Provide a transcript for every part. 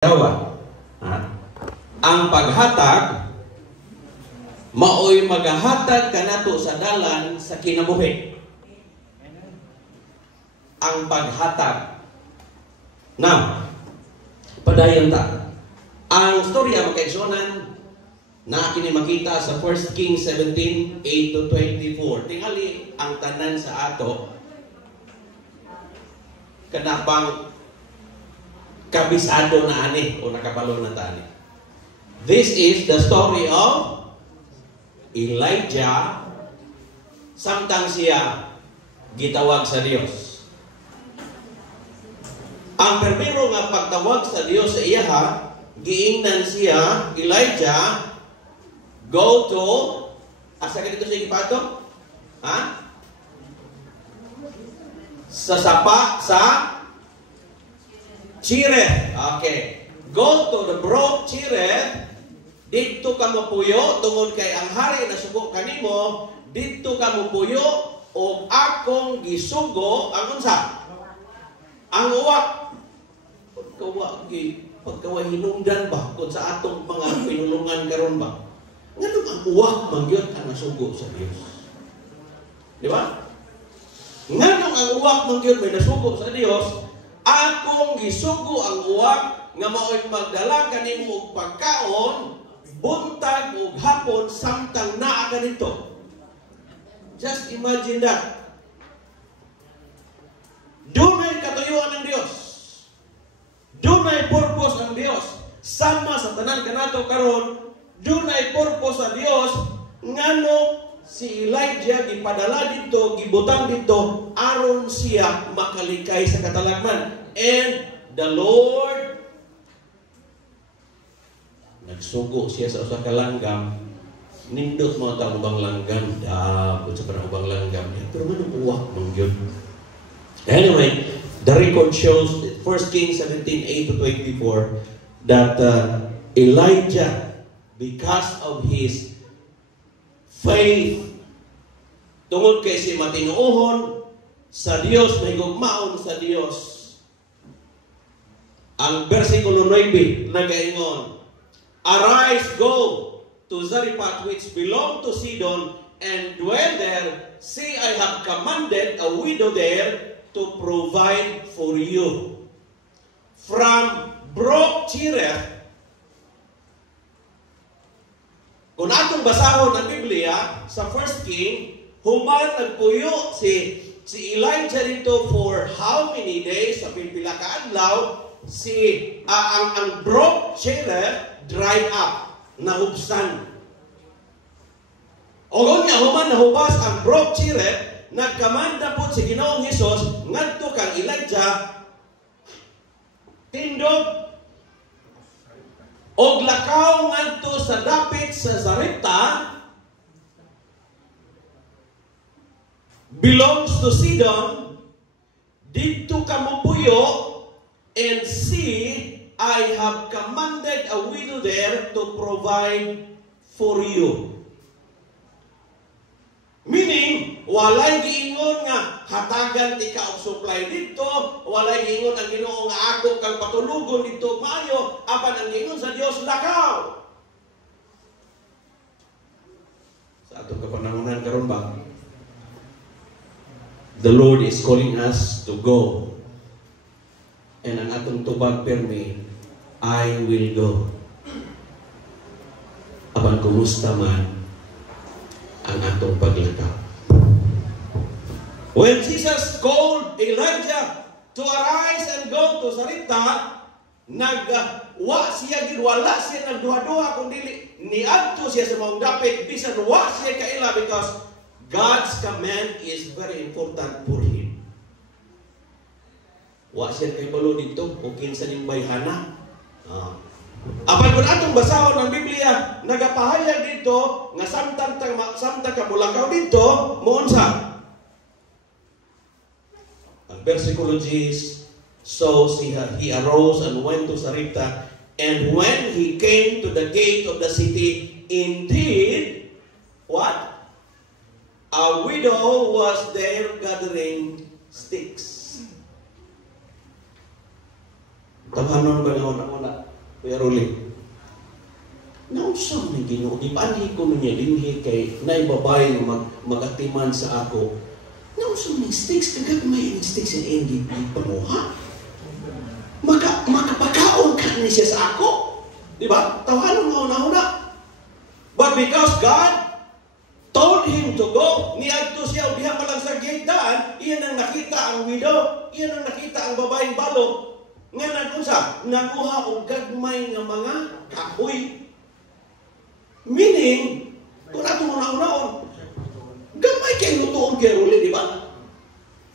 Yawa. Ang paghatag maoy magahatag kanato sa dalan sa kinabuhi. Ang paghatag. Now, padayon ta. Ang storya makaigsonan na kini makita sa 1 Kings 17, 8-24. Tingali ang tanan sa ato kanapang kabisado na ani o nakapalo na tani. This is the story of Elijah samtang siya gitawag sa Dios. Ang primero nga pagtawag sa Dios sa iya, giingnan siya, Elijah, go to, asa ka dito siya gipato? Sa sapa, sa Chireth. Okay. Go to the brook Chireth. Dito ka mapuyo tungod kay ang hari na sugo kanimo. Dito ka mapuyo o akong gisugo ang unsa? Ang uwak. Pagkawa hinungdan ba kung sa atong mga pinulungan karon ba? Nganong ang uwak mangyod ang nasugo sa Dios? Di ba? Nganong ang uwak mangyod may nasugo sa Dios? Akong gisugo ang uwak nga mao'y magdala kanimo og pagkaon buntag ug hapon samtang naa kanito. Just imagine that. Dunay katuyuan ng Dios. Dunay purpose ang Dios. Sama sa tanan kanato karon, dunay purpose sa Dios ngano si Elijah gipadala dito, gibutang dito aron siya makalikay sa katalagman. And the Lord nagsugo siya sa usa ka langgam. Nindot mo ta ubang langgam, dapat sa parang ubang langgam. Pero manong uwak mong yun. Anyway, the record shows 1 Kings 17, 8-24 that Elijah, because of his faith, tungod kay si matinuohon sa Dios, may gugmaon sa Dios. Ang versikulo 9 nagaingon, arise, go to Zarephath which belong to Sidon, and dwell there. See, I have commanded a widow there to provide for you. From brook Chireth, kung atong basahon ang Biblia sa 1 King, human nagpuyo si Elijah dito for how many days? Sa pila ka adlaw, ang brook Chireth dried up, nahubsan. O kung nga human nahubas ang brook Chireth, nagkamanda po si Ginoong Hesus ngadto kang Elijah tindog og lakaw ngadto sa dapit sa Zarephath, belongs to Sidon. Dito ka mopuyo, and see, I have commanded a widow there to provide for you. Meaning, walay giingon nga hatagan ti ka og supply dito, walay giingon ang Ginoo nga ako kang patulugon dito maayo, apan ang giingon sa Dios lakaw. Sa atong kapanahonan karon ba? The Lord is calling us to go. And ang atong tubag permi, I will go. Apan kumusta man ang atong paglakaw. When Jesus called Elijah to arise and go to Zarephath, nagwa siya gidwala siya nagduha-duha kundi niadto siya sa maong dapit bisan wa siya kaila, because God's command is very important for him. Wa siya kay balo dito o kinsa ning bayhana. Apan kung atong basahon ang Biblia, nagapahayag dito nga samtang ka mulakaw dito, muunsa? Ang versikulo G's, so he arose and went to Zarephath, and when he came to the gate of the city, indeed, what? A widow was there gathering sticks. Tabanon ba nga una-una? Kuya Rolly, nausang ni Ginoo, ipani ko niya dinhi kay naibabay magatiman sa ako. Nausang ni sticks, kagad may sticks and hindi pamuha. Makapakaon ka ni siya sa ako. Diba? Tawanan mo na. But because God told him to go, niadto siya, diha pa lang sa gate daan, iyan ang nakita ang widow, iyan ang nakita ang babaeng balog. Nga nagunsa, nakuha og gagmay nga mga kahoy. Meaning, kung ato mo nauna-on, gamay kay lutuon kay Rolly, di ba?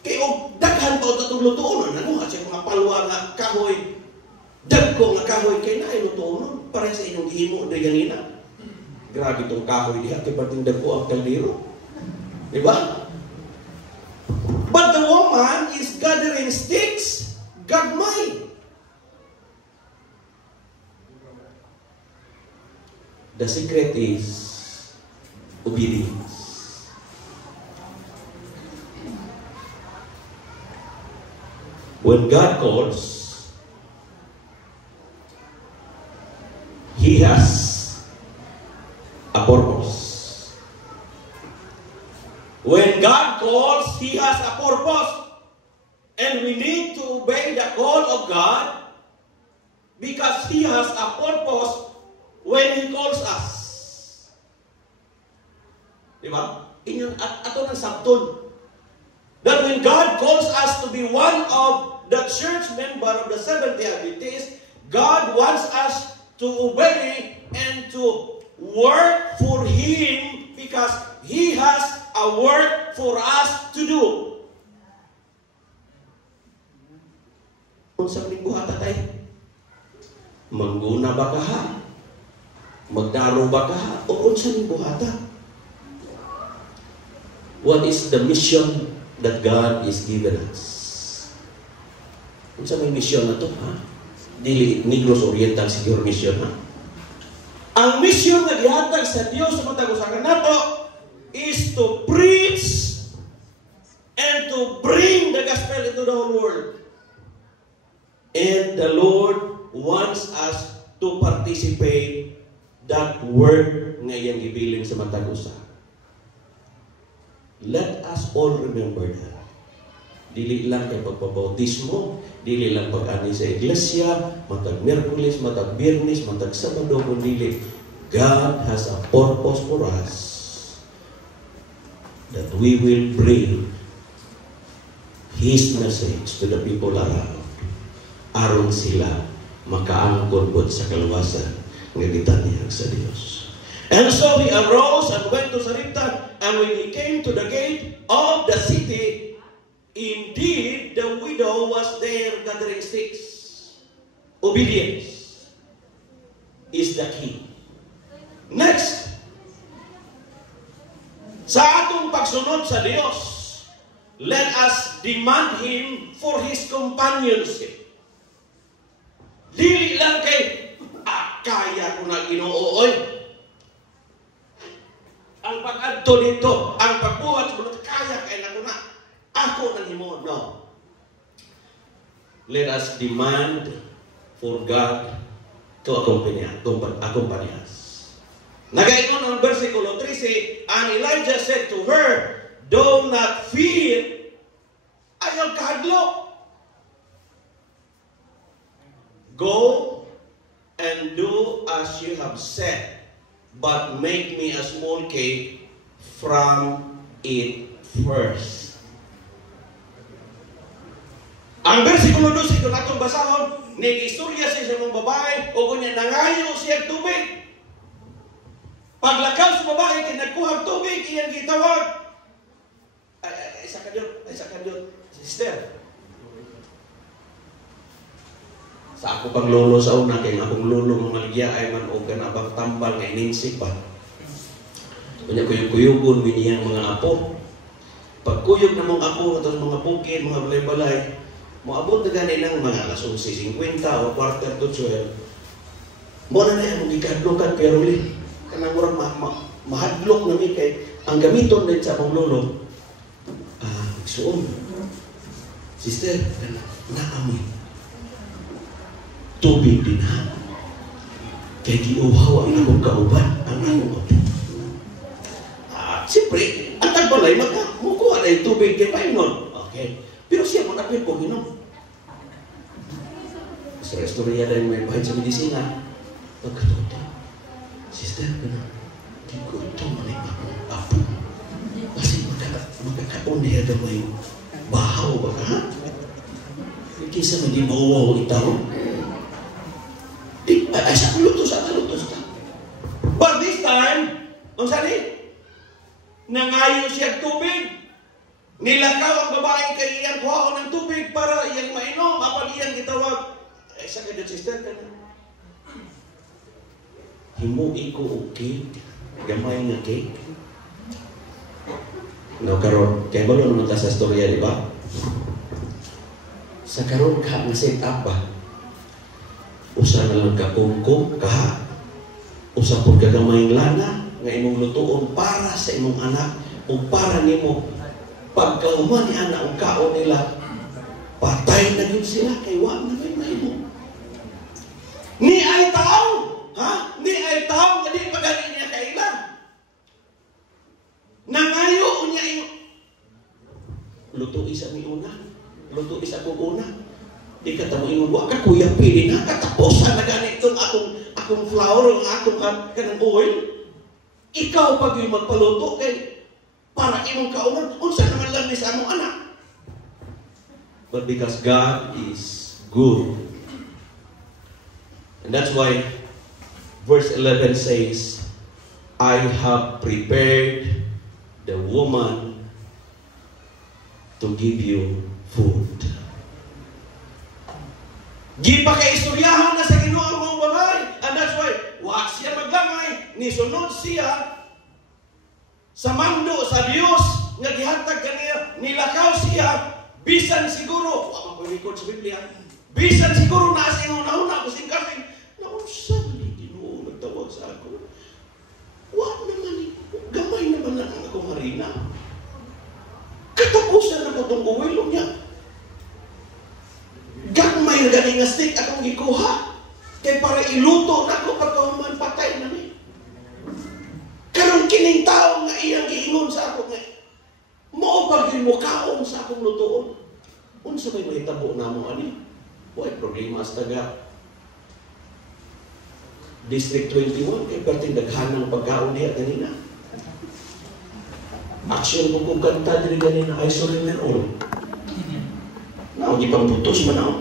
Kay og daghan pa o tatong lutuon, nakuha siya mga palwa nga kahoy. Dagko nga kahoy kay na ay lutuon, para sa inyong ihimo, di ganina. Grabe itong kahoy diha, kay pating dagko ang kaldero. Di ba? But the woman is gathering sticks, gagmay. The secret is obedience. When God calls, He has a purpose. When God calls, He has a purpose. And we need to obey the call of God because He has a purpose when He calls us. Diba? Ato ng sabton. That when God calls us to be one of the church member of the Seventh-day Adventists, God wants us to obey and to work for Him because He has a work for us to do. Kung sa buhata tayo, mangguna ba ka ha? Magdaro ba ka ha? O kung sa buhata? What is the mission that God is given us? Kung sa may mission na to, ha? Dili Negros Oriental Secure Mission, ha? Ang mission na gihatag sa Dios sa matag-usakan nato is to preach and to bring the gospel into the whole world. And the Lord wants us to participate that work nga iyang gibilin sa matag-usa. Let us all remember that. Dili lang kay pagpabautismo, dili lang pag-ani sa iglesia, matag Miyerkules, matag Biyernes, matag Sabado, kundi God has a purpose for us that we will bring His message to the people around. Aron sila makaangkon po sa kaluwasan ng gitanyag sa Diyos. And so he arose and went to Sarepta, and when he came to the gate of the city, indeed the widow was there gathering sticks. Obedience is the key. Next, sa atong pagsunod sa Diyos, let us demand Him for His companionship. Dili lang kay, kaya ko na Ginoo, ang pag-adto dito, ang pagbuhat ko na, kaya na ko na, ako na himo. No. Let us demand for God to accompany us. Nagaingon ang versikulo 13, and Elijah said to her, do not fear, ayaw kahadlo. Go and do as you have said, but make me a small cake from it first. Ang versikulo 12 kung atong basahon, nag-istorya siya sa mga babae o kunya nangayo siya tubig. Paglakaw sa babae, kinagkuhang tubig, iyang gitawag. Isa ka Diyot, sister. Sa ako pang lolo sa una, kaya akong lolo mga ligya ay man o ganabang tambal nga ininsik pa. Kanya kuyog-kuyugon, biniyang mga apo. Pagkuyog na mga apo, at mga bukid, mga balay-balay, maabot na gani ng mga alas 11:50 o quarter to 12. Muna na yan, magikadlokan, pero ulit. Kanang murang mahadlok na mi kay ang gamiton din sa akong lolo. Suon. Sister, naamoy. Tubig din ha. Kaya giuhaw ang akong kauban, ang akong apo. Siyempre, ang tagbalay, magkamukuha na yung tubig, kaya painon. Okay. Pero siya mo napil kong inom. Sa restorya na yung may bahay sa medisina, magkatuto. Sister, giguto mo na yung apo. Kasi magkakaunir na may bahaw ba ka, ha? Kisa may di mauwaw itaw. Ay, sa lutos. But this time, ang sali, nangayo siya tubig. Nilakaw ang babae kay iyang kuhaon ng tubig para iyang mainom. Apan iyang gitawag, ay sa kadyan sister ka na. Himuin ko o cake, gamay nga cake. No, karon, kaya ba naman ta sa storya, di ba? Sa karon ka, set up ba? Usa na lang ka kungkong, kaha. Usa po ka gamayng lana, nga imong lutuon para sa imong anak, o para nimo pagkauman ni anak ang kaon nila, patay na yun sila, kay wag na may mahimo. Ni ay tao, ha? Ni ay tao, nga di pagaling niya kailan. Nangayo niya yung luto isa ni una, luto isa kong una. Di ka tamo yung wag ka kuya pili na katapusan na ganito akong flour, ang akong kanang oil. Ikaw pag yung magpaluto kay para imong kauman, unsa naman lang ni sa among anak. But because God is good. And that's why verse 11 says, I have prepared the woman to give you food. Di pa kay istoryahan na sa Ginoo ang mga babae. And that's why, wa siya maglamay, nisunod siya sa mando sa Dios nga gihatag kaniya, nilakaw siya, bisan siguro, wa mapalikod sa Biblia, bisan siguro na sa una-una, kusing kasing, naunsa ni Ginoo nagtawag sa ako. Wa naman, gamay naman lang ang akong harina. Katapusan na ko itong uwilo niya. Gagmay na ganing nga stick akong gikuha. Kaya para iluto na ko pagkahuman patay na ni. Karong kining tao nga iyang giingon sa ako nga, maupagin mo kaon sa akong lutoon. Unsa may mahitabo na mo ani? Huwag problema sa taga District 21, kaya parting daghanang pagkaon niya ganina. Action ko kung kanta din ganina, I surrender all. Now, di pang putos man ako.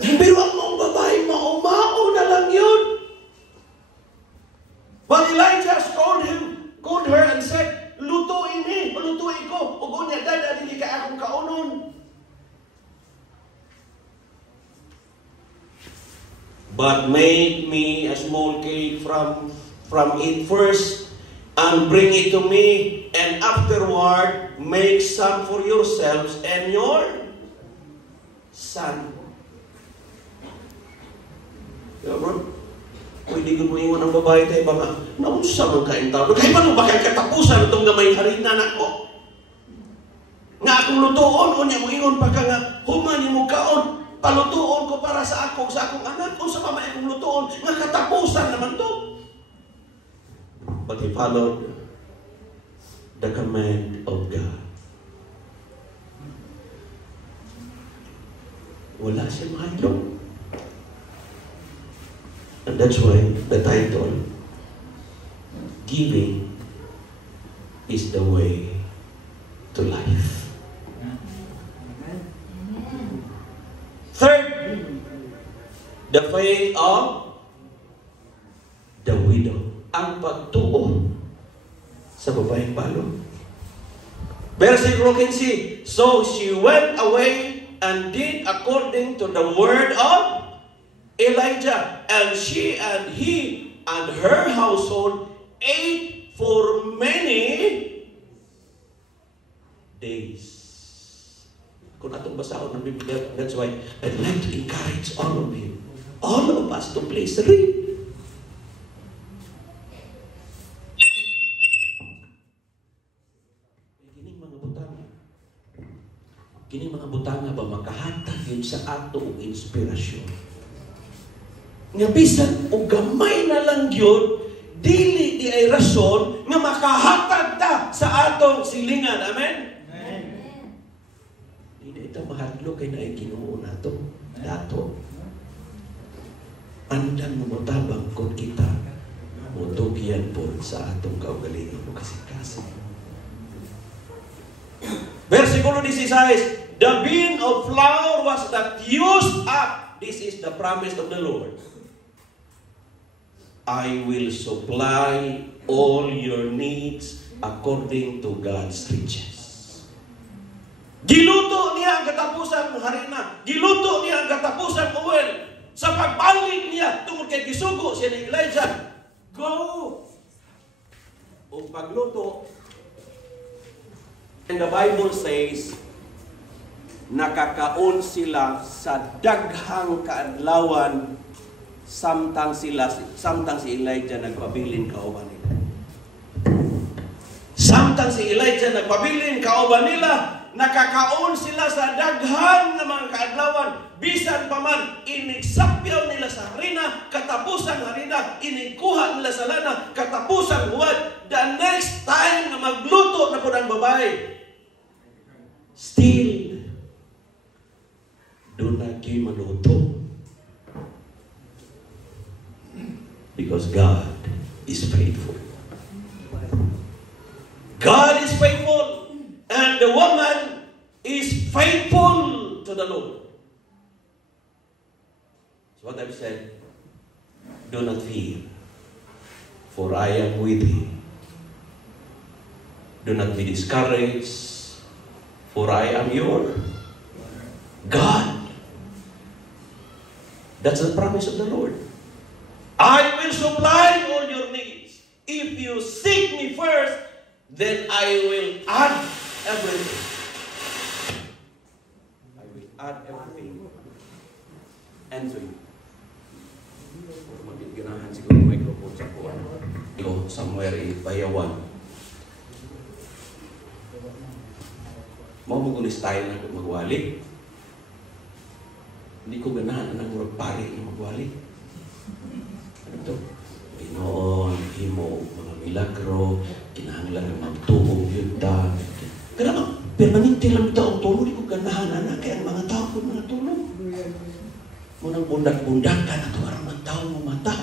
Pero ang mga babae, maumao na lang yun. But Elijah called her and said, lutuin ni, lutuin ko. Ugo niya, dada, hindi ka akong kaunon. But make me a small cake from it first, and bring it to me, and afterward make some for yourselves and your son. Yeah, bro? Pwede ko mo iwan ang babae tayo baka naunsa man kain tao. Kaya paano ba kaya katapusan itong gamay harina na ko? Nga akong lutoon, o niya mo ingon pagka nga human mo kaon, palutoon ko para sa akong anak, o sa pamay akong lutoon, nga katapusan naman to. But he followed the command of God. Wala siya mahadlong. And that's why the title, Giving is the Way to Life. Third, the faith of the widow. Ang pagtuo sa babaeng balo. Versikulo 15, so she went away and did according to the word of Elijah, and she and he and her household ate for many days. Kung atong basahon ng Biblia, that's why I'd like to encourage all of you, all of us to please read. Kining mga butanga ba makahatag yun sa ato og inspirasyon. nga bisan o gamay na lang yun, dili di ay rason nga makahatag ta sa atong silingan. Amen? Hindi ito mahadlo kay na ay Ginoo nato. Dato. Andan mo motabang kung kita mutugyan po sa atong kaugalingon o kasikasan. Versikulo 16, the bean of flour was not used up. This is the promise of the Lord. I will supply all your needs according to God's riches. Giluto niya ang katapusan ng harina. Giluto niya ang katapusan ng oil. Sa pagbalik niya, tungkol kay gisugo siya ni Elijah, go! O pagluto, and the Bible says, nakakaon sila sa daghang kaadlawan samtang si Elijah nagpabilin kauban nila. Samtang si Elijah nagpabilin kauban nila, nakakaon sila sa daghang na mga kaadlawan, bisan pa man inigsapyaw nila sa harina, katapusang harina, inikuha nila sa lana, katapusang huwad. The next time na magluto na po ng babae, still do not give maluto. Because God is faithful. God is faithful. And the woman is faithful to the Lord. So what I've said, do not fear, for I am with you. Do not be discouraged, for I am your God. That's the promise of the Lord. I will supply all your needs. If you seek me first, then I will add everything. I will add everything. And so you. Magiganahan siguro microphone sa kuwan. Go somewhere in Bayawan. Mau mo style na magwali. Hindi ko ganahan ng murag pari na magwali. Ano to? Pinoon, himo, mga milagro, kinahanglan ng magtuog yun ta. Kaya naman, permanente lang ito ang tulog. Hindi ko ganahan na kaya ang mga tao ko mga tulog. Munang bundak-bundakan at warang mga tao mo mata.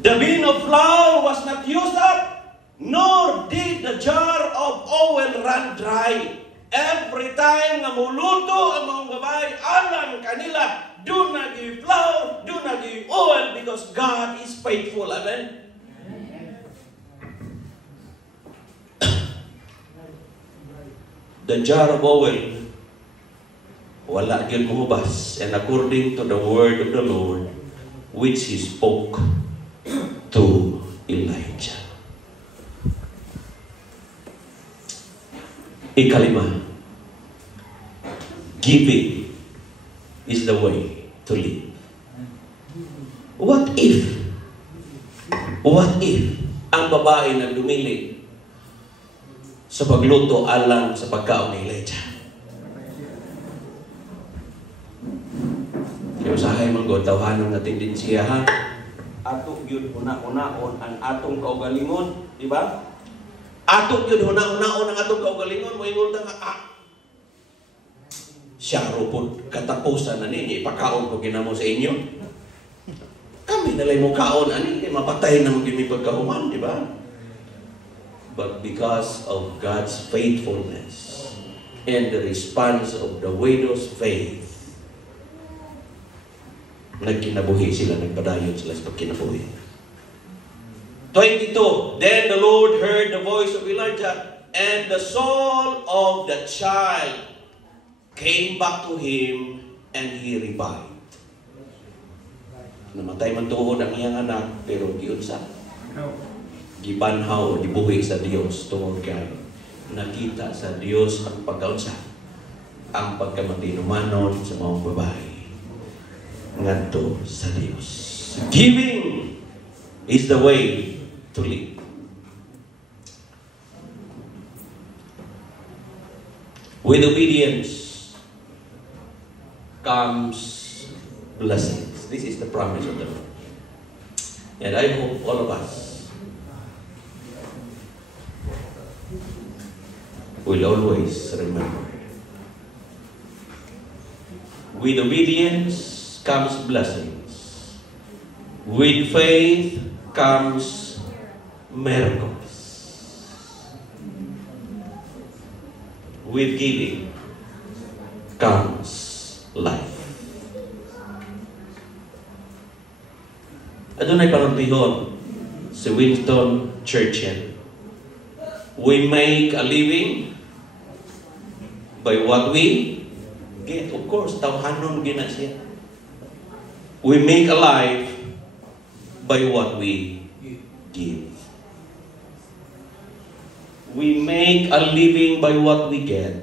The bean of flour was not used up, nor did the jar of oil run dry. Every time na muluto ang mga babae, alam kanila, do not give flour, do not give oil, because God is faithful. Amen? The jar of oil, wala gyud mohubas, and according to the word of the Lord, which He spoke to Elijah. Ikalima, giving is the way to live. What if ang babae na lumili sa pagluto alang sa pagkaon ni Elijah? Kaya usahay mong God, tawhanon natin din siya, ha? Ato yun una-unaon ang atong kaugalingon, di ba? Ato yun una-unaon ang atong kaugalingon, mo ingon na siya rupod katapusan na ninyo, ipakaon ko ginamo sa inyo. Kami nalay mo kaon, ani, mapatay na mong gimi pagkahuman, di ba? But because of God's faithfulness and the response of the widow's faith, nagkinabuhi sila, nagpadayon sila sa pagkinabuhi. 22, then the Lord heard the voice of Elijah, and the soul of the child came back to him, and he revived. Namatay man tuod ang iyang anak, pero giunsa? Gibanhaw, gibuhi sa Dios tungod kay nakita sa Dios ang pagkaunsa, ang pagkamatinumanon sa mga babae ngadto sa Dios. Giving is the way to live. With obedience comes blessings. This is the promise of the Lord. And I hope all of us will always remember. With obedience comes blessings. With faith comes miracles. With giving comes life. Adunay panultihon si Winston Churchill. We make a living by what we get. Of course, tawhanon gina siya. We make a life by what we give. We make a living by what we get,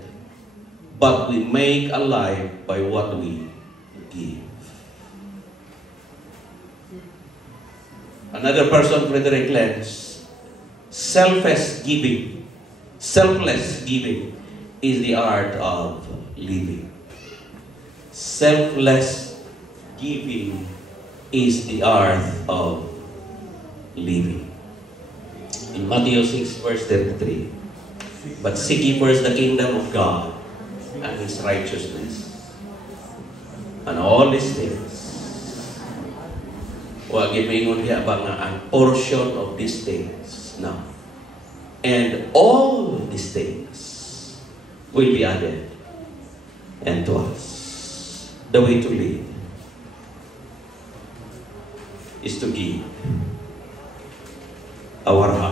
but we make a life by what we give. Another person, Frederick Lenz, selfless giving is the art of living. Selfless giving is the art of living. In Matthew 6, verse 33, but seek ye first the kingdom of God and His righteousness, and all these things. Wag gimingon diha ba nga ang portion of these things now, and all these things will be added unto us. The way to live is to give our heart